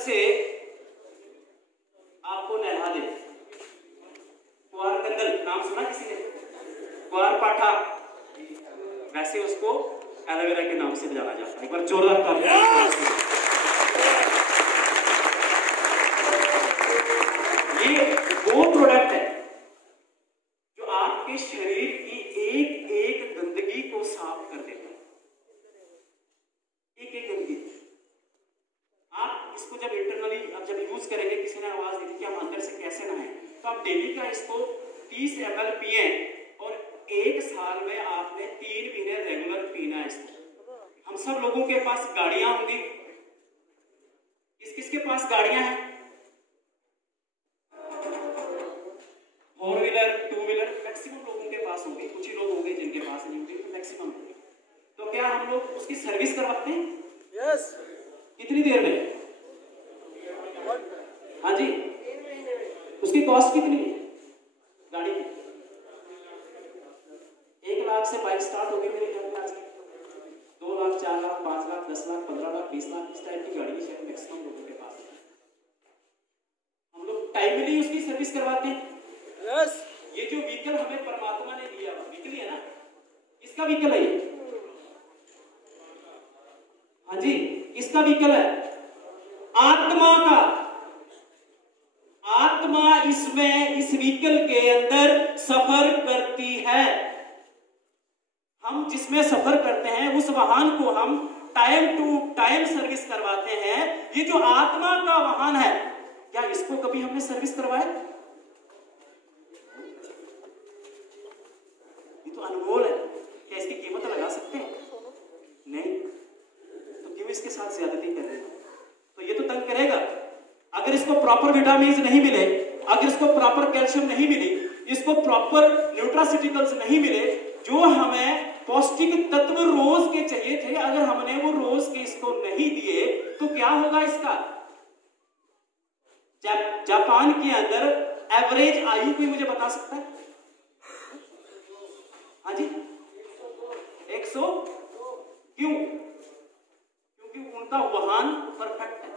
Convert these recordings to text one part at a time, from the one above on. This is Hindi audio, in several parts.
से आपको नहला दे, कुआर कंदल नाम सुना किसी ने, कुआर पाठा, वैसे उसको एलोवेरा के नाम से जाना जाता है। एक बार जोरदार तालियां। ये वो प्रोडक्ट है जो आपके शरीर की एक एक गंदगी को साफ कर देता है, एक एक गंदगी। आप इसको जब इंटरनली आप जब यूज करेंगे, किसी ने आवाज दी कि हम अंदर से कैसे नहाएं, तो आप डेली का इसको 30 ml पिए और 1 साल में आपने 3 महीने रेगुलर पीना है इसको। हम सब लोगों के पास गाड़ियां होंगी, किस किस के पास गाड़ियां हैं? 4 व्हीलर 2 व्हीलर मैक्सिमम लोगों के पास होंगी, कुछ ही लोग होंगे जिनके पास नहीं होंगे, तो मैक्सिमम होंगे। तो क्या हम लोग उसकी सर्विस करवाते हैं? यस। कितनी देर में? हाँ जी। उसकी कॉस्ट कितनी है गाड़ी की? 1 लाख से बाइक स्टार्ट होगी मेरे ख्याल में आज की। 2 लाख 4 लाख 5 लाख 10 लाख 15 लाख 20 लाख इस टाइप की गाड़ी की शायद मैक्सिमम लोगों के पास है। हम लोग टाइमली उसकी सर्विस करवाते हैं। यस। ये जो व्हीकल हमें परमात्मा ने दिया, व्हीकल है ना, इसका व्हीकल है ये। हाँ जी, इसका व्हीकल है आत्मा का। आत्मा इसमें इस व्हीकल के अंदर सफर करती है। हम जिसमें सफर करते हैं उस वाहन को हम टाइम टू टाइम सर्विस करवाते हैं। ये जो आत्मा का वाहन है, क्या इसको कभी हमने सर्विस करवाया? ये तो अनमोल है, क्या इसकी कीमत लगा सकते हैं? नहीं। तो क्यों इसके साथ ज्यादती कर रहे हैं? तो ये तो तंग करेगा। अगर इसको प्रॉपर विटामिन नहीं मिले, अगर इसको प्रॉपर कैल्शियम नहीं मिली, इसको प्रॉपर न्यूट्रासिटिकल्स नहीं मिले, जो हमें पौष्टिक तत्व रोज के चाहिए थे, अगर हमने वो रोज के इसको नहीं दिए तो क्या होगा इसका? जापान के अंदर एवरेज आयु कोई मुझे बता सकता है? हाँ जी, 100। क्यों? क्योंकि उनका वाहन परफेक्ट है।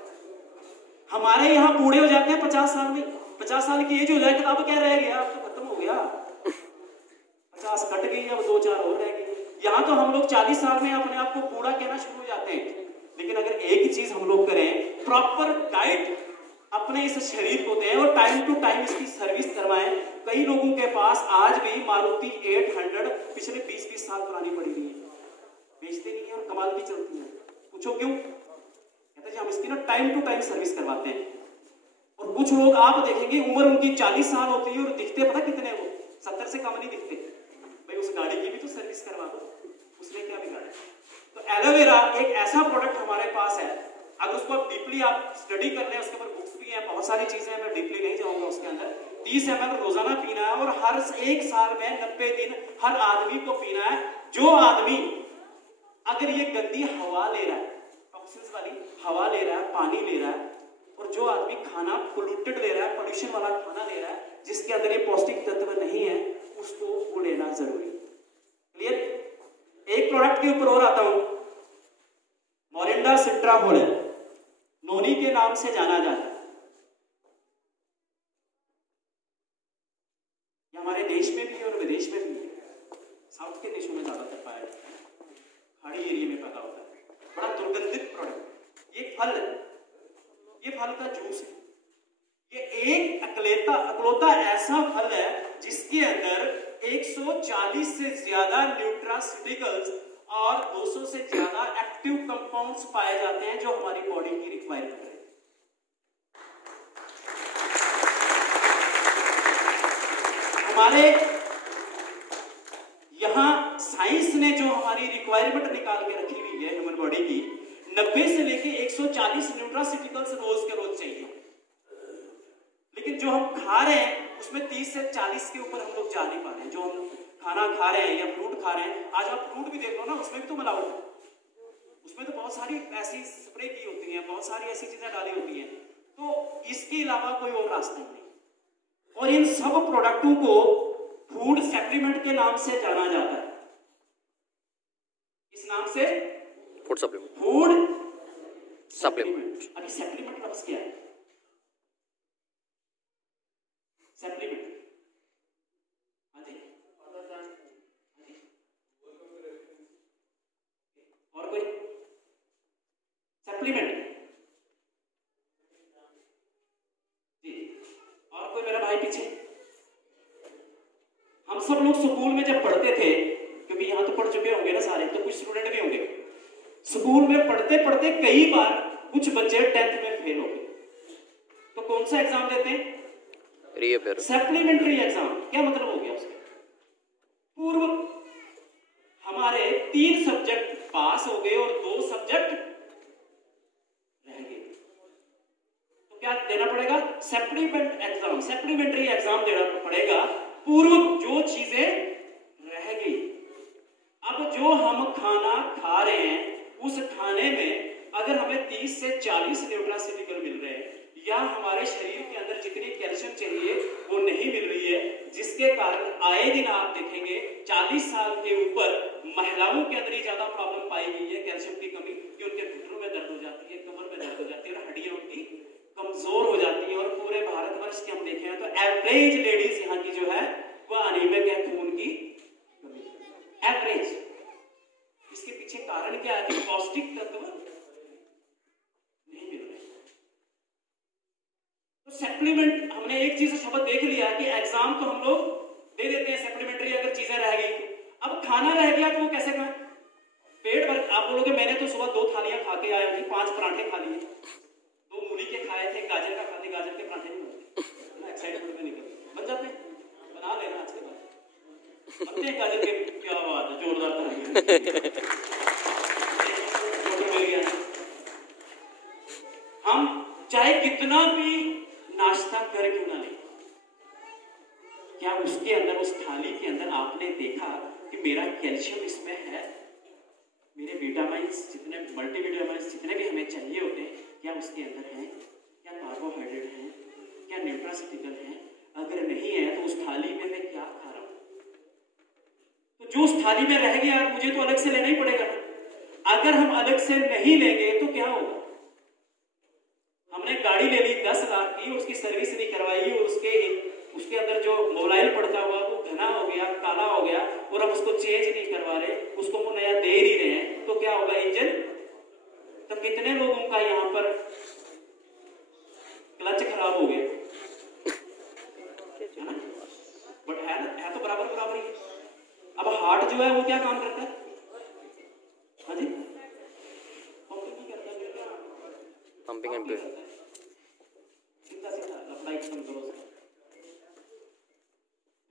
हमारे यहाँ बूढ़े हो जाते हैं 50 साल में, 50 साल की एज हो जाए तो अब क्या रह गया? अब तो खत्म हो गया, 50 कट गई, अब 2-4 और रह गई। यहाँ तो हम लोग 40 साल में अपने आप को बूढ़ा कहना शुरू हो जाते हैं। लेकिन अगर एक ही चीज हम लोग करें, प्रॉपर डाइट अपने इस शरीर को दें और टाइम टू टाइम इसकी सर्विस करवाएं। कई लोगों के पास आज भी मारुति 800 पिछले 20-20 साल पुरानी पड़ी हुई है, बेचते नहीं है और कमाल की चलती है। पूछो क्यों? कहते हैं हम इसकी ना टाइम टू टाइम सर्विस करवाते हैं। और कुछ लोग आप देखेंगे उम्र उनकी 40 साल होती है और दिखते पता कितने, वो 70 से कम नहीं दिखते। भाई उस गाड़ी की भी तो सर्विस करवा दो, उसने क्या बिगाड़ा? तो एलोवेरा एक ऐसा प्रोडक्ट हमारे पास है, अगर उसको आप डीपली आप स्टडी कर रहे हैं, उसके ऊपर बुक्स भी हैं, बहुत सारी चीजें हैं, मैं डीपली नहीं जाऊंगा उसके अंदर। 30 ml रोजाना पीना है और हर 1 साल में 90 दिन हर आदमी को पीना है। जो आदमी अगर ये गंदी हवा ले रहा है, टॉक्सिन्स वाली हवा ले रहा है, पानी ले रहा है, और जो आदमी खाना पोल्यूटेड ले रहा है, पोल्यूशन वाला खाना ले रहा है, जिसके अंदर ये पौष्टिक तत्व नहीं है, उसको वो लेना जरूरी। क्लियर? एक प्रोडक्ट के ऊपर और आता हूं, मोरिंडा सिट्राहोल है, नोनी के नाम से जाना जाता है। ये हमारे देश में भी है और विदेश में भी है। साउथ के देशों में ज्यादातर पाया जाता है, पहाड़ी एरिया में पैदा होता है। बड़ा दुर्गंधित प्रोडक्ट। ये फल है, ये फल का जूस है। ये एक अकलौता ऐसा फल है जिसके अंदर 140 से ज्यादा न्यूट्रास्यूटिकल्स और 200 से ज्यादा एक्टिव कंपाउंड्स पाए जाते हैं जो हमारी बॉडी की रिक्वायरमेंट है। हमारे यहां साइंस ने जो हमारी रिक्वायरमेंट निकाल के रखी हुई है ह्यूमन बॉडी की, 90 से लेके 140 न्यूट्रास्यूटिकल्स रोज के रोज चाहिए। लेकिन जो हम खा रहे हैं उसमें 30 से 40 के ऊपर हम लोग जा नहीं पा रहे हैं। जो हम खाना खा रहे हैं या फ्रूट खा रहे हैं, आज आप फ्रूट भी देख लो ना, उसमें भी तो मिलावट है, उसमें तो बहुत सारी ऐसी स्प्रे की होती है, बहुत सारी ऐसी चीजें डाली होती हैं। तो इसके अलावा कोई और रास्ता नहीं। और इन सब प्रोडक्टों को फूड सप्लीमेंट के नाम से जाना जाता है। इस नाम से फूड सप्लीमेंट। अभी सप्लीमेंट लफ्ज क्या है? सप्लीमेंट, हाँ जी, और कोई सप्लीमेंट जी, और कोई मेरा भाई पीछे? हम सब लोग स्कूल में जब पढ़ते थे, क्योंकि यहां तो पढ़ चुके होंगे ना सारे, तो कुछ स्टूडेंट भी होंगे, स्कूल में पढ़ते पढ़ते कई बार कुछ बच्चे 10th में फेल हो गए, तो कौन सा एग्जाम देते हैं? Reappear, supplementary exam. क्या मतलब हो गया उसका? पूर्व हमारे 3 सब्जेक्ट पास हो गए और 2 सब्जेक्ट रह गए, तो क्या देना पड़ेगा? सप्लीमेंट एग्जाम, सप्लीमेंट्री एग्जाम देना पड़ेगा। पूर्व जो चीजें रह गई, अब जो हम खाना खा रहे हैं उस खाने में अगर हमें 30 से 40 न्यूट्रास्यूटिकल मिल रहे हैं, या हमारे शरीर के अंदर जितनी कैल्शियम चाहिए वो नहीं मिल रही है, जिसके कारण आए दिन आप देखेंगे 40 साल के ऊपर महिलाओं के अंदर ही ज्यादा प्रॉब्लम पाई गई है कैल्शियम की कमी, कि उनके घुटनों में दर्द हो जाती है, कमर में दर्द हो जाती है और हड्डियां उनकी कमजोर हो जाती है। और पूरे भारतवर्ष के हम देखें तो एवरेज लेडीज यहाँ की जो है वो अनीमिक है, खून की कमी, एवरेज। इसके पीछे कारण क्या है? कि पौष्टिक तत्व नहीं मिल रहे। तो सप्लीमेंट, हमने एक चीज शब्द देख लिया कि एग्जाम तो हम लोग दे देते हैं सप्लीमेंट्री, अगर चीजें रह गई तो। अब खाना रह गया तो वो कैसे खाएं? पेट भर, आप बोलोगे मैंने तो सुबह 2 थालियां खा के आया थी, 5 पराठे खा लिए, 2 मूली के खाए थे, गाजर का खाते, गाजर के पराठे नहीं बनते, एक्साइटमेंट में निकल बन जाते हैं, बना लेना आज के बाद बनते हैं गाजर के। क्या बात है, जोरदार था। हम चाहे कितना भी नाश्ता कर क्यों ना लें, क्या उसके अंदर, उस थाली के अंदर आपने देखा कि मेरा कैल्शियम इसमें है, मेरे विटामिन्स जितने, मल्टीविटामिन्स जितने भी हमें चाहिए होते हैं, क्या उसके अंदर हैं? क्या कार्बोहाइड्रेट हैं? क्या न्यूट्रास्यूटिकल हैं? अगर नहीं है तो उस थाली में मैं क्या खा रहा हूं? तो जो उस थाली में रह गया मुझे तो अलग से लेना ही पड़ेगा। अगर हम अलग से नहीं लेंगे तो क्या होगा? हमने गाड़ी ले ली 10 लाख की, उसकी सर्विस नहीं करवाई, और उसके अंदर जो मोबाइल पड़ता हुआ वो घना हो गया, काला हो गया, और हम उसको चेंज नहीं करवा रहे, उसको वो नया दे नहीं रहे हैं, तो क्या होगा? इंजन। तो कितने लोगों का यहां पर क्लच खराब हो गया है ना? बट है ना, है तो बराबर बराबर ही। अब हार्ट जो है वो क्या काम करता है? हाँ जी, पंपिंग करता है, पंपिंग एंड सीधा सीधा अप्लाई करो।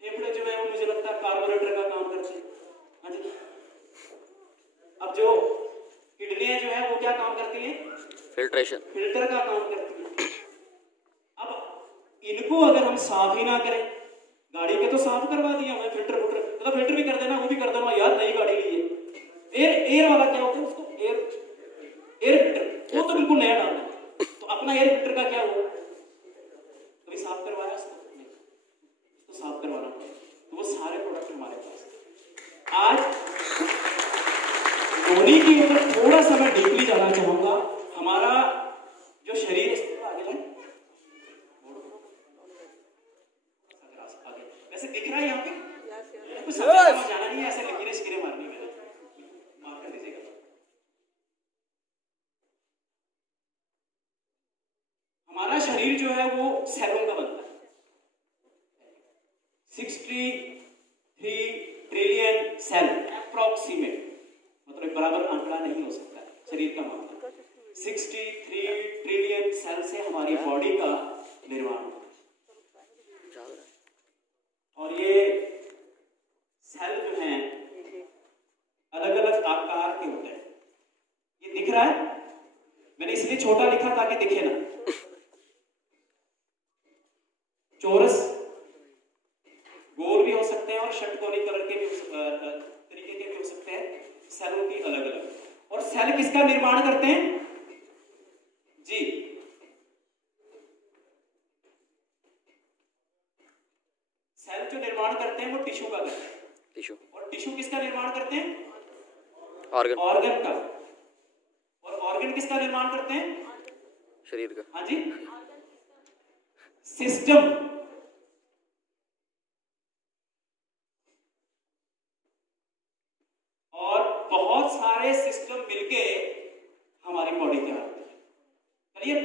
फेफड़े जो है वो मुझे लगता है कार्बोरेटर का काम करते हैं। हाँ जी, अब जो किडनियां जो है वो क्या काम करती हैं? फिल्ट्रेशन, फिल्टर का काम करती है। अब इनको अगर हम साफ ही ना करें, गाड़ी के तो साफ करवा दिया हमें, फिल्टर भी कर देना, वो भी कर देना यार, नई गाड़ी ली है। एयर वाला क्या होता है उसको? एयर फिल्टर, वो तो बिल्कुल नया डालना है। तो अपना एयर फिल्टर का क्या हुआ? कभी साफ करवाया उसको? नहीं, उसको साफ करवाना पड़ेगा। तो वो सारे प्रोडक्ट हमारे पास। आज धोनी के ऊपर थोड़ा सा मैं डीपली जाना चाहूंगा। हमारा जो शरीर, आगे जाए, वैसे दिख रहा है यहाँ पे कुछ जाना नहीं है, ऐसे लकीरें शिकीरें मारनी है, माफ कर दीजिएगा। हमारा शरीर जो है वो सेलों का बनता है। 63 ट्रिलियन सेल अप्रोक्सीमेट, मतलब बराबर आंकड़ा नहीं हो सकता शरीर का मामला। 63 ट्रिलियन सेल से हमारी बॉडी का निर्माण होता है, और ये सेल जो हैं अलग अलग आकार के होते हैं। ये दिख रहा है, मैंने इसलिए छोटा लिखा ताकि दिखे ना। चौरस, गोल भी हो सकते हैं और षटकोणी कलर के भी तरीके के भी हो सकते हैं। सेलों की अलग अलग। और सेल किसका निर्माण करते हैं जी? सेल जो निर्माण करते हैं वो टिश्यू का करते हैं। टिश्यू, और टिश्यू किसका निर्माण करते हैं? ऑर्गन का। और ऑर्गन किसका निर्माण करते हैं? शरीर का। हाँ जी, सिस्टम। और बहुत सारे सिस्टम मिलके हमारी बॉडी तैयार होती है। चलिए,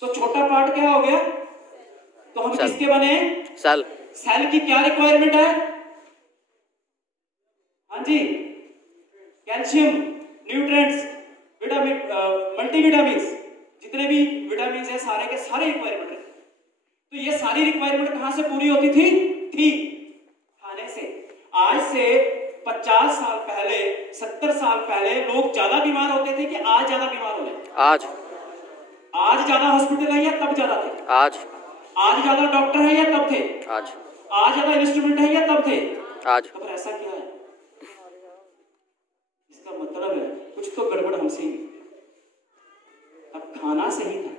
तो छोटा पार्ट क्या हो गया? तो हम किसके बने? सेल। सेल की क्या रिक्वायरमेंट है? हाँ जी, कैल्शियम, न्यूट्रिएंट्स, विटामिन, मल्टीविटामिन्स, जितने भी विटामिन है सारे के सारे रिक्वायरमेंट है। तो ये सारी रिक्वायरमेंट कहां से पूरी होती थी? खाने से। आज से 50 साल पहले, 70 साल पहले लोग ज्यादा बीमार होते थे कि आज ज्यादा बीमार हो गए? आज ज्यादा हॉस्पिटल है या तब ज्यादा थे? आज ज्यादा डॉक्टर है या तब थे? आज ज्यादा इंस्ट्रूमेंट है या तब थे? तो ऐसा क्या है? इसका मतलब है कुछ तो गड़बड़ हमसे ही। अब खाना सही था,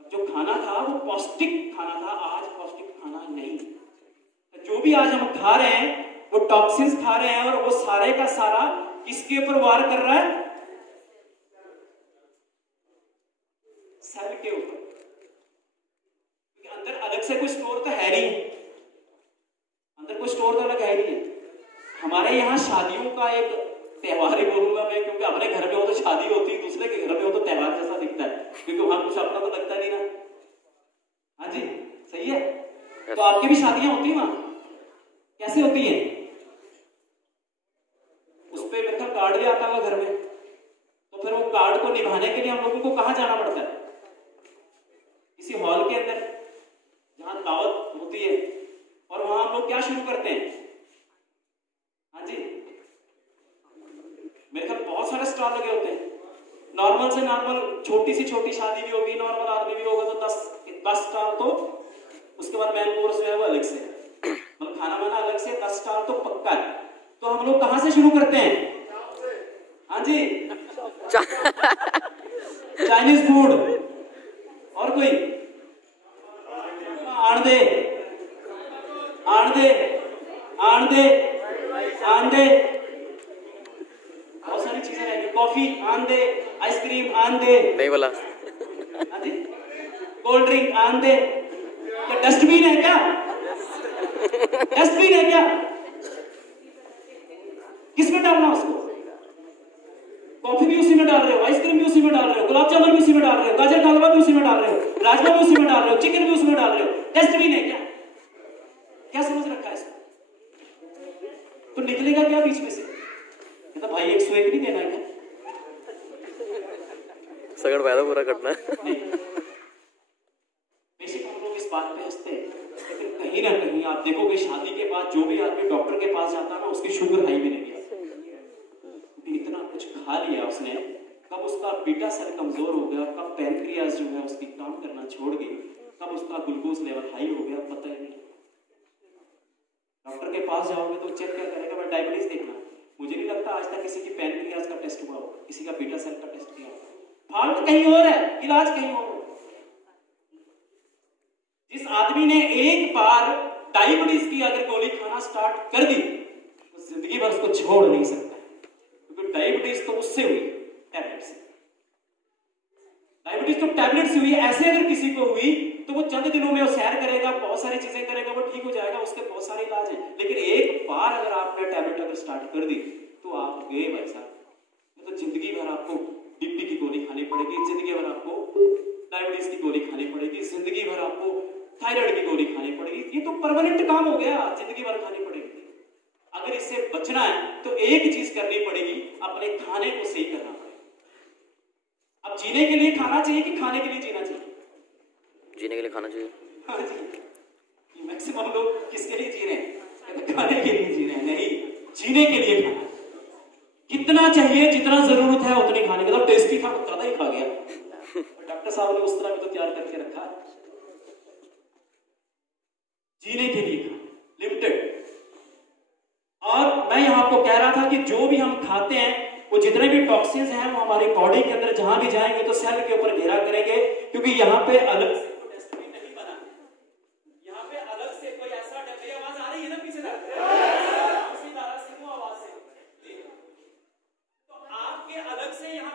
अब जो खाना था वो पौष्टिक खाना था, आज पौष्टिक खाना नहीं। तो जो भी आज हम खा रहे हैं वो टॉक्सिन्स खा रहे हैं, और वो सारे का सारा किसके ऊपर वार कर रहा है? सेल के ऊपर। अंदर अलग से कोई स्टोर तो है नहीं, अंदर कोई स्टोर तो अलग है नहीं। हमारे यहाँ शादियों का एक त्योहार ही बोलूंगा मैं, क्योंकि अपने घर में हो तो शादी होती है, दूसरे के घर में हो तो त्योहार जैसा दिखता है, क्योंकि वहां कुछ अपना तो लगता नहीं ना। हाँ जी, सही है। तो आपकी भी शादियां होती है वहां, कैसे होती है? उस पर मेरे ख्याल कार्ड भी आता होगा घर में, तो फिर वो कार्ड को निभाने के लिए हम लोगों को कहां जाना पड़ता है? किसी हॉल के अंदर जहां दावत होती है, और वहां हम लोग क्या शुरू करते हैं? हाँ जी, मेरे ख्याल बहुत सारे स्टॉल लगे होते हैं। नॉर्मल से नॉर्मल छोटी सी छोटी शादी भी होगी, नॉर्मल आदमी भी होगा तो 10 स्टॉल, तो उसके बाद मेन कोर्स जो है वो अलग से, मतलब खाना वाना अलग से, 10 स्टॉल तो पक्का है। तो हम लोग कहां से शुरू करते हैं? हाँ जी, चाइनीज फूड। और कोई? आंडे, बहुत सारी चीजें रहेंगी। कॉफी, आंडे, आइसक्रीम, आंडे, नहीं बोला, कोल्ड ड्रिंक, आंडे। क्या डस्टबिन है क्या? डस्टबिन है क्या? किसमें डालना उसको? कॉफी भी उसी में डाल रहे हो, आइसक्रीम भी उसी में डाल रहे हो, गुलाब जामुन भी उसी में डाल रहे हो, गाजर का हलवा भी उसी में डाल रहे हो, राजमा भी उसी में डाल रहे हो, चिकन भी उसी में डाल रहे हो। डस्टबिन है क्या? क्या समझ रखा है इसको? तो निकलेगा क्या बीच में से? तो भाई 101 नहीं देना है क्या? सगड़ फायदा पूरा करना है। बेसिक हम लोग इस बात पे हंसते हैं, लेकिन कहीं ना कहीं आप देखोगे शादी के बाद जो भी आदमी डॉक्टर के पास जाता है ना, उसकी शुगर हाई मिलेगी। इतना कुछ खा लिया उसने, कब उसका बीटा सेल कमजोर हो गया, कब पैनक्रियाज जो है उसकी काम करना छोड़ गई, कब उसका ग्लूकोज लेवल हाई हो गया, पता ही नहीं। डॉक्टर के पास जाओगे तो चेक क्या करेगा? मैं डायबिटीज देखना। मुझे नहीं लगता आज तक किसी की पैनक्रियाज का टेस्ट हुआ हो, किसी का बीटा सेल का टेस्ट किया हो। फाल्ट कहीं और है, इलाज कहीं और। जिस आदमी ने एक बार डायबिटीज की अगर गोली खाना स्टार्ट कर दी, तो जिंदगी भर उसको छोड़ नहीं सकता, क्योंकि डायबिटीज तो उससे हुई, टैबलेट से। डायबिटीज तो टैबलेट से हुई। ऐसे अगर किसी को हुई तो वो चंद दिनों में वो सैर करेगा, बहुत सारी चीजें करेगा, वो ठीक हो जाएगा, उसके बहुत सारे इलाज हैं। लेकिन एक बार अगर आपने टैबलेट अगर स्टार्ट कर दी तो आप गए भाई साहब। तो जिंदगी भर आपको बीपी की गोली खानी पड़ेगी, जिंदगी भर आपको डायबिटीज की गोली खानी पड़ेगी, जिंदगी भर आपको थायराइड की गोली खानी पड़ेगी। ये तो परमानेंट काम हो गया, जिंदगी भर खानी पड़ेगी। अगर इससे बचना है तो एक चीज करनी पड़ेगी, अपने खाने को सही करना पड़ेगा। अब जीने के लिए खाना चाहिए कि खाने के लिए जीना चाहिए? जीने के लिए खाना चाहिए। हाँ जी, मैक्सिमम लोग किसके लिए जी रहे हैं? खाने के लिए जी रहे हैं। नहीं, जीने के लिए खाना। कितना चाहिए? जितना जरूरत है उतनी खाने का। तो टेस्टी था तो ज्यादा ही खा गया। डॉक्टर साहब ने उस तरह भी तो तैयार करके रखा है। जीने के लिए खाना लिमिटेड। और मैं यहां आपको कह रहा था कि जो भी हम खाते हैं, वो जितने भी टॉक्सिन्स हैं वो हमारी बॉडी के अंदर जहां भी जाएंगे तो सेल के ऊपर घेरा करेंगे, क्योंकि यहाँ पे अलग से कोई डस्टबिन नहीं बना। यहाँ पे अलग से कोई ऐसा आवाज आ रही है ना पीछे आवाज से, तो आपके अलग से यहाँ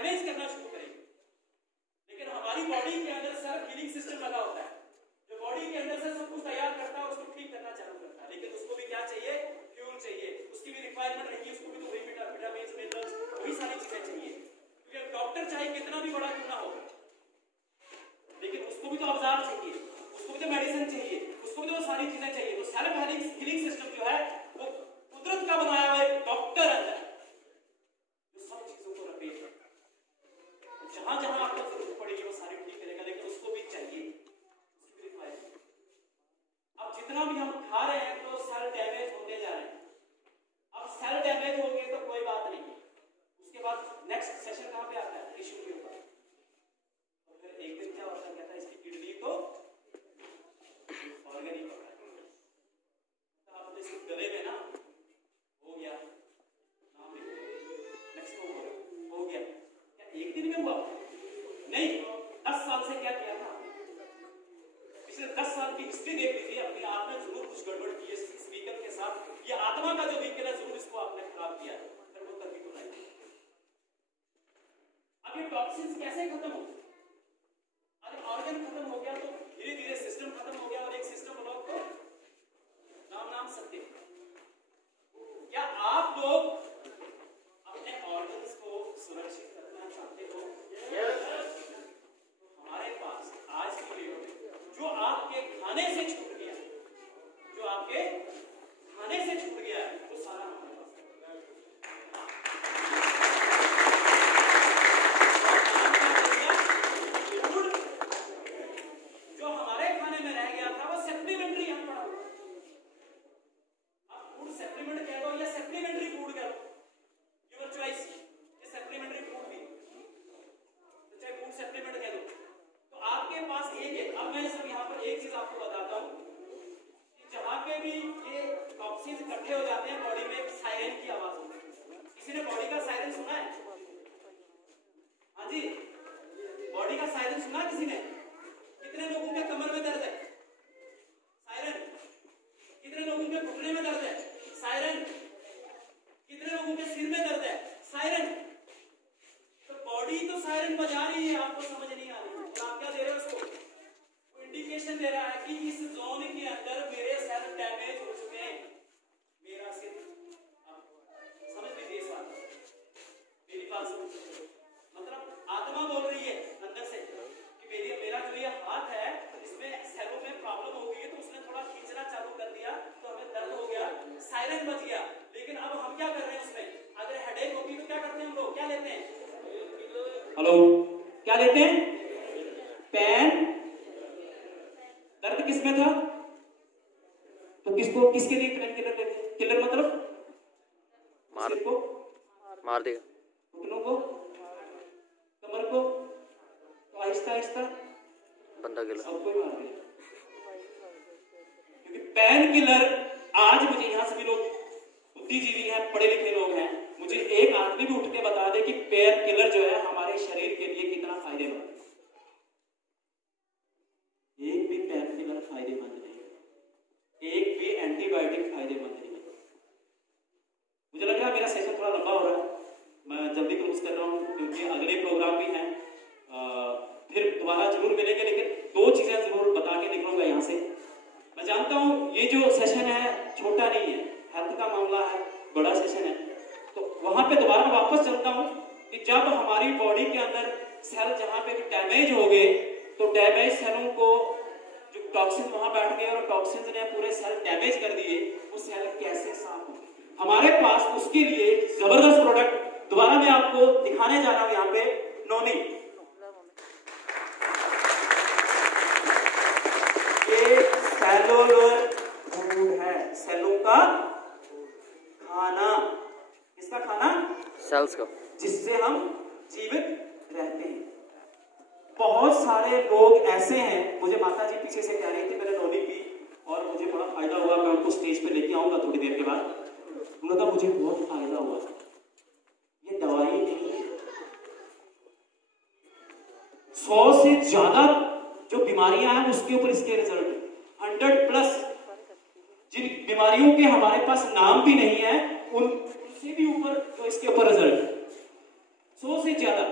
डैमेज करना शुरू करेंगे। लेकिन हमारी बॉडी के अंदर सेल्फ हीलिंग सिस्टम लगा होता है, जो बॉडी के अंदर से सब कुछ तैयार करता है, उसको ठीक करना चालू करता है। लेकिन उसको भी क्या चाहिए? फ्यूल चाहिए, उसकी भी रिक्वायरमेंट रहेगी, उसको भी तो वही विटामिन मिनरल्स वही सारी चीजें चाहिए। क्योंकि डॉक्टर चाहे कितना भी बड़ा क्यों ना हो, लेकिन उसको भी तो औजार चाहिए, उसको भी तो मेडिसिन चाहिए, उसको भी तो सारी चीजें चाहिए। तो सेल्फ हीलिंग सिस्टम जो है वो कुदरत का बनाया हुआ एक डॉक्टर अंदर जो सब चीजों को रखेगा, जहां जहां आपको जरूरत पड़ेगी वो सारी ठीक करेगा। लेकिन उसको भी चाहिए, उसकी भी रिक्वायरमेंट। अब जितना भी हम खा रहे हैं तो सेल डैमेज होते जा रहे हैं। अब सेल डैमेज हो गए तो कोई बात नहीं, उसके बाद नेक्स्ट सेशन कहां पे आता है? टिश्यू के ऊपर। तो फिर एक दिन क्या होता है, कहता है इसकी किडनी को ऑर्गन ही पकड़ा है, तो आप इसके गले में ना हो गया, नाम नेक्स्ट हो गया। क्या एक दिन में हुआ? नहीं, 10 साल से क्या किया था? पिछले 10 साल की हिस्ट्री देख लीजिए, अपने आप में जरूर कुछ गड़बड़ की है इस व्हीकल के साथ। ये आत्मा का जो व्हीकल है जरूर इसको आपने खराब किया है, फिर वो कभी तो नहीं। अब ये टॉक्सिन्स कैसे खत्म हो? अरे ऑर्गन खत्म हो गया तो धीरे धीरे सिस्टम खत्म हो गया और एक सिस्टम ब्लॉक को नाम सत्य। क्या आप लोग अपने ऑर्गन्स को सुरक्षित रखना चाहते हो? हमारे पास आज की वीडियो में जो आपके खाने से छूट गया, जो आपके खाने से छूट गया है, वो सारा हमारे पास जो हमारे खाने में रह गया था वो सप्लीमेंट्री हम पढ़ा। आप फूड सप्लीमेंट कह दो या सप्लीमेंट्री फूड कह दो, योर चॉइस। ये सप्लीमेंट्री फूड भी तो चाहे फूड सप्लीमेंट कह दो, तो आपके पास एक है। अब मैं सब यहाँ पर एक चीज आपको बताता हूँ कि जहां पे भी ये टॉक्सिन्स इकट्ठे हो जाते हैं बॉडी में, एक सायरन की आवाज होती है। किसी ने बॉडी का सायरन सुना है? हाँ जी, बॉडी का सायरन सुना किसी ने? कितने लोगों के कमर में दर्द है? सायरन। कितने लोगों के घुटने में दर्द है? सायरन। कितने लोगों के सिर में दर्द है? सायरन। तो बॉडी तो सायरन बजा रही है, आपको समझ नहीं आ रही। तो आप क्या दे रहे हो उसको? वो इंडिकेशन दे रहा है कि इस जोन के अंदर मेरे सेल डैमेज हो चुके हैं। मेरा सिर, समझ लीजिए इस बात, मेरी बात सुन, मतलब आत्मा बोल रही है अंदर से कि मेरा जो ये हाथ है इसमें सेलों में प्रॉब्लम हो गई है, तो उसने थोड़ा खींचना चालू कर दिया तो हमें दर्द हो गया, सायरन बज गया। लेकिन अब हम क्या कर रहे हैं उसमें? अगर हेडेक होगी तो क्या करते हैं हम लोग? क्या लेते हैं? हेलो, क्या लेते हैं? पेन। दर्द किसमें था तो किसके लिए पेन किलर लेते हैं? किलर मतलब मार को मार देगा, घुटनों को, कमर को, तो आहिस्ता आहिस्ता बंदा किलर सबको मार दिया। क्योंकि पेन किलर, आज मुझे यहाँ सभी लोग बुद्धिजीवी हैं, पढ़े लिखे लोग हैं, मुझे एक आदमी भी उठ के बता दे कि पेन किलर जो है हमारे शरीर के लिए कितना फायदेमंद है। एक भी पेन किलर फायदेमंद नहीं, एक भी एंटीबायोटिक फायदेमंद नहीं। मुझे लग रहा है मेरा सेशन थोड़ा लंबा हो रहा है, मैं जल्दी क्लोज कर रहा हूँ क्योंकि अगले प्रोग्राम भी हैं। फिर दोबारा जरूर मिलेंगे, लेकिन 2 चीजें जरूर बता के निकलूंगा यहाँ से। मैं जानता हूँ ये जो सेशन है छोटा नहीं है, हेल्थ का मामला है, बड़ा सेशन है, तो वहां पे दोबारा मैं वापस चलता हूँ कि जब हमारी बॉडी के अंदर सेल जहां पे भी डैमेज हो गए तो डैमेज सेलों को जो टॉक्सिन वहां बैठ गए और टॉक्सिन ने पूरे सेल डैमेज कर दिए, वो सेल कैसे साफ हो? हमारे पास उसके लिए जबरदस्त प्रोडक्ट दोबारा मैं आपको दिखाने जा रहा हूं। यहाँ पे नोनी, ये सेलुलर फूड है, सेलों का खाना। किसका खाना? सेल्स का, जिससे हम जीवित रहते हैं। बहुत सारे लोग ऐसे हैं, मुझे माता जी पीछे से कह रही थी मैंने नोनी पी और मुझे बड़ा फायदा हुआ, मैं उनको स्टेज पे लेके आऊंगा थोड़ी देर के बाद। उन्होंने कहा मुझे बहुत फायदा हुआ। ये दवाई नहीं है, 100 से ज्यादा जो बीमारियां हैं उसके ऊपर इसके रिजल्ट 100+। जिन बीमारियों के हमारे पास नाम भी नहीं है उनसे भी ऊपर जो इसके ऊपर रिजल्ट 100 से ज्यादा।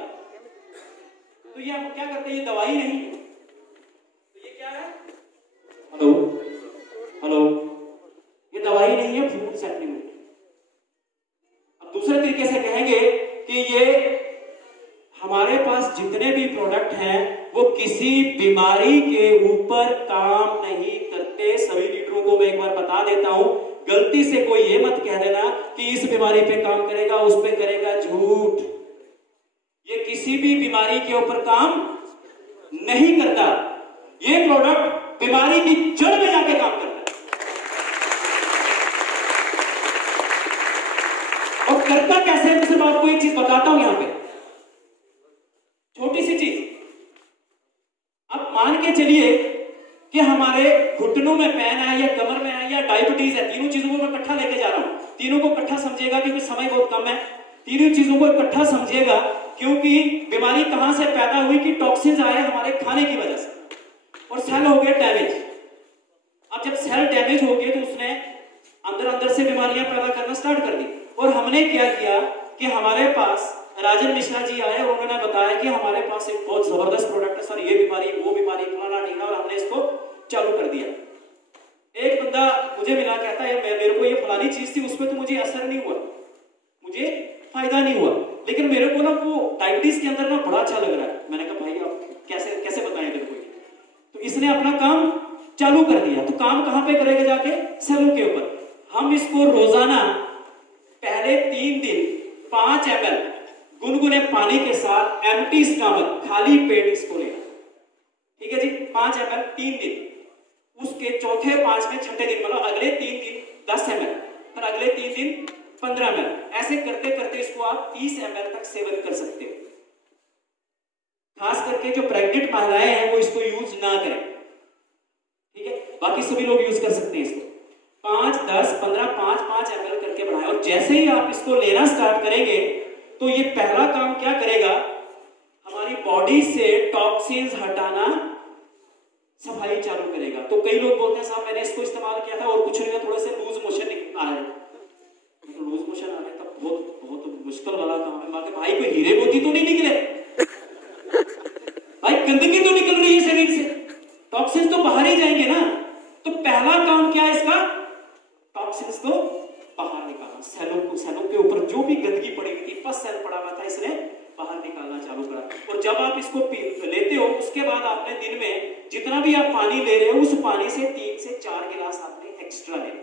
करते, ये दवाई नहीं है। तो ये क्या है? हेलो हेलो, ये दवाई नहीं है, फूड सप्लीमेंट। अब दूसरे तरीके से कहेंगे कि ये हमारे पास जितने भी प्रोडक्ट हैं वो किसी बीमारी के ऊपर काम नहीं करते। सभी लीडरों को मैं एक बार बता देता हूं, गलती से कोई ये मत कह देना कि इस बीमारी पे काम करेगा, उस पे करेगा। झूठ। ये किसी भी बीमारी के ऊपर काम नहीं करता। ये प्रोडक्ट बीमारी की जड़ में जाके काम करता है। और करता कैसे है, मैं आपको एक चीज बताता हूं यहां पे, छोटी सी चीज। अब मान के चलिए कि हमारे घुटनों में पेन है या कमर में है या डायबिटीज है, तीनों चीजों को मैं इकट्ठा लेके जा रहा हूं। तीनों को इकट्ठा समझिएगा क्योंकि समय बहुत कम है। तीनों चीजों को इकट्ठा समझिएगा क्योंकि बीमारी कहां से पैदा हुई कि टॉक्सिन्स आए हमारे खाने की वजह से और सेल हो गए डैमेज। अब जब सेल डैमेज हो गए तो उसने अंदर अंदर से बीमारियां पैदा करना स्टार्ट कर दी। और हमने क्या किया कि हमारे पास राजन मिश्रा जी आए और उन्होंने बताया कि हमारे पास एक बहुत जबरदस्त प्रोडक्ट है सर, ये बीमारी वो बीमारी फलाना ढींगा, और हमने इसको चालू कर दिया। एक बंदा मुझे मिला, कहता है मेरे को ये फलानी चीज थी, उसमें तो मुझे असर नहीं हुआ, मुझे फायदा नहीं हुआ, लेकिन मेरे को ना वो डायबिटीज के अंदर ना बड़ा अच्छा लग रहा है। मैंने कहा भाई आप कैसे कैसे बताएं तेरे को? तो इसने अपना काम चालू कर दिया। तो काम कहां पे करेगा? जाके सेलों के ऊपर। हम इसको रोजाना पहले 3 दिन 5 ml गुनगुने पानी के साथ एम्प्टी स्टमक, खाली पेट इसको लेना। ठीक है जी, 5 ml 3 दिन। उसके चौथे 5 में छठे दिन, मतलब अगले 3 दिन 10 ml, फिर अगले 3 दिन 15 ml। ऐसे करते करते इसको आप 30 ml तक सेवन कर सकते हो। खास करके जो प्रेग्नेंट महिलाएं हैं वो इसको यूज ना करें। ठीक है, बाकी सभी लोग यूज कर सकते हैं इसको। 5, 10, 15, 5 ml करके बढ़ाएं। और जैसे ही आप इसको लेना स्टार्ट करेंगे तो ये पहला काम क्या करेगा? हमारी बॉडी से टॉक्सिन्स हटाना, सफाई चालू करेगा। तो कई लोग बोलते हैं साहब मैंने इसको इस्तेमाल किया था और कुछ नहीं, थोड़े से लूज मोशन आ रहे, तो लूज मोशन आ रहे तो बहुत बहुत मुश्किल वाला काम है। बाकी भाई कोई हीरे मोती तो नहीं निकले भाई, गंदगी तो निकल रही है शरीर से, टॉक्सिन्स तो बाहर ही जाएंगे ना। तो पहला काम क्या है इसका? टॉक्सिन्स को बाहर निकालना। सेलों के ऊपर जो भी गंदगी पड़ी हुई थी, फर्स्ट सेल पड़ा हुआ था, इसने बाहर निकालना चालू करा। और जब आप इसको लेते हो उसके बाद आपने दिन में जितना भी आप पानी ले रहे हो उस पानी से 3 से 4 गिलास आपने एक्स्ट्रा लेना,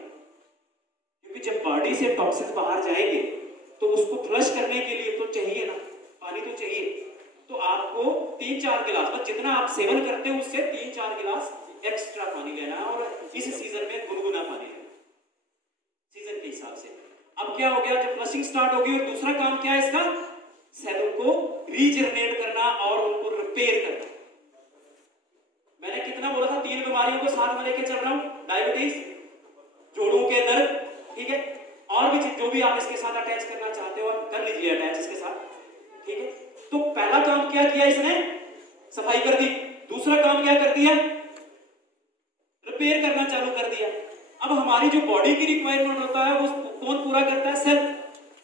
क्योंकि जब बॉडी से टॉक्सिन्स बाहर जाएंगे तो उसको फ्लश करने के लिए तो चाहिए ना, पानी तो चाहिए। तो आपको 3-4 गिलास, मतलब जितना आप सेवन करते हो उससे 3-4 गिलास एक्स्ट्रा पानी लेना है। और इस सीजन में गुनगुना पानी लेना, सीजन के हिसाब से। अब क्या हो गया? जब फ्लशिंग स्टार्ट होगी, और दूसरा काम क्या है इसका? सेलों को रीजनरेट करना और उनको रिपेयर करना। मैंने कितना बोला था? 3 बीमारियों को साथ में लेके चल रहा हूं, डायबिटीज, जोड़ों के दर्द, ठीक है, और भी जो भी आप इसके साथ अटैच करना चाहते हो कर लीजिए अटैच इसके साथ। ठीक है, तो पहला काम क्या किया इसने? सफाई कर दी। दूसरा काम क्या कर दिया? रिपेयर करना चालू कर दिया। अब हमारी जो बॉडी की रिक्वायरमेंट होता है वो कौन पूरा करता है? सेल।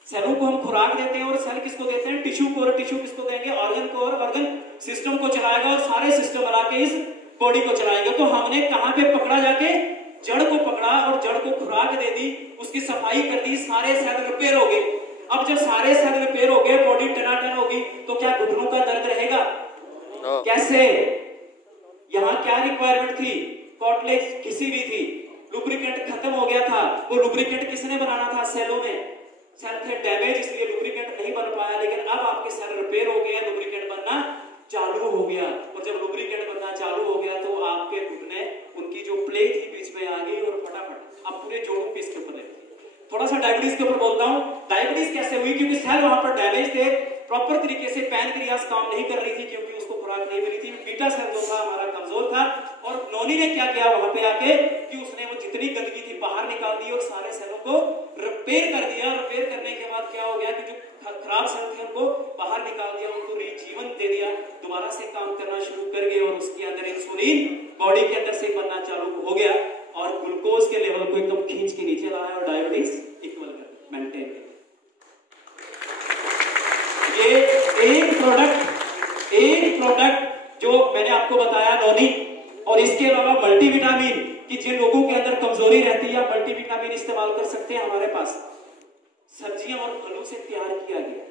सेलों को हम खुराक देते हैं, और सेल किसको देते हैं? टिश्यू को। और टिश्यू किसको देंगे? ऑर्गन को। और ऑर्गन सिस्टम को चलाएगा, और सारे सिस्टम बना के इस बॉडी को चलाएंगे। तो हमने कहां पे पकड़ा? जाके जड़ को पकड़ा और जड़ को खुराक दे दी, उसकी सफाई कर दी, सारे सेल रिपेयर हो गए। अब जब सारे सेल रिपेयर हो गए, बॉडी टनाटन होगी, तो क्या घुटनों का दर्द रहेगा? कैसे? यहां क्या रिक्वायरमेंट थी? कॉटलेज घिसी हुई थी, लुब्रिकेंट खत्म हो गया था। वो लुब्रिकेंट किसने बनाना था? सेलों में। सेल थे डैमेज, इसलिए लुब्रिकेंट नहीं बन पाया। लेकिन अब आपके सेल रिपेयर हो गए, लुब्रिकेंट बनना चालू हो गया। और जब लुब्रिकेंट बनना चालू हो गया तो आपके घुटने, उनकी जो प्लेट थी बीच में आ गई, और फटाफट अब पूरे जोड़ों पे इसके ऊपर लेते। थोड़ा सा डायबिटीज के ऊपर बोलता हूं। डायबिटीज कैसे हुई? क्योंकि सेल वहां पर डैमेज थे, प्रॉपर तरीके से पैनक्रियाज काम नहीं कर रही थी, क्योंकि उसको खुराक नहीं मिली थी। बीटा सेल जो था हमारा कमजोर था। और नोनी ने क्या किया वहां पे आके कि उसने वो जितनी गंदगी थी बाहर निकाल दी और सारे सेलों को रिपेयर कर दिया। रिपेयर करने के बाद क्या हो गया कि जो खराब सेल थे उनको बाहर निकाल दिया, उनको रीजीवन दे दिया, दोबारा से काम करना शुरू कर गए। और उसके अंदर इंसुलिन बॉडी के अंदर से बनना चालू हो गया, और ग्लूकोज के लेवल को एकदम खींच के नीचे लाया, और डायबिटीज इक्वल कर मेंटेन कर। ये एक प्रोडक्ट जो मैंने आपको बताया नोनी, और इसके अलावा मल्टीविटामिन कि जिन लोगों के अंदर कमजोरी रहती है मल्टीविटामिन इस्तेमाल कर सकते हैं। हमारे पास सब्जियां और फलों से तैयार किया गया।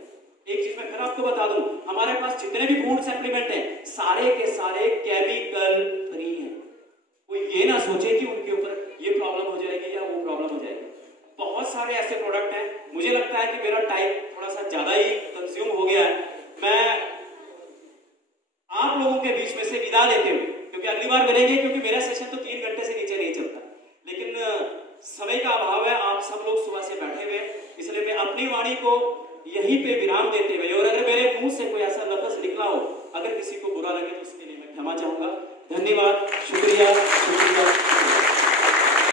एक चीज मैं फिर आपको बता दूं, हमारे पास जितने भी फूड सप्लीमेंट हैं सारे के सारे केमिकल फ्री हैं। कोई ये ना सोचे कि उनके ऊपर ये प्रॉब्लम हो जाएगी या वो प्रॉब्लम हो जाएगी। बहुत सारे ऐसे प्रोडक्ट हैं। मुझे लगता है कि मेरा टाइम थोड़ा सा ज्यादा ही कंज्यूम हो गया है। मैं आप लोगों के बीच में से विदा लेते हुए, क्योंकि अगली बार मिलेंगे, क्योंकि मेरा सेशन तो 3 घंटे से नीचे नहीं चलता, लेकिन समय का अभाव है। आप सब लोग सुबह से बैठे हुए, इसलिए मैं अपनी वाणी को यहीं पे विराम देते हुए, और अगर मेरे मुंह से कोई ऐसा लफ्ज निकला हो, अगर किसी को बुरा लगे तो उसके लिए मैं क्षमा चाहूंगा। धन्यवाद, शुक्रिया।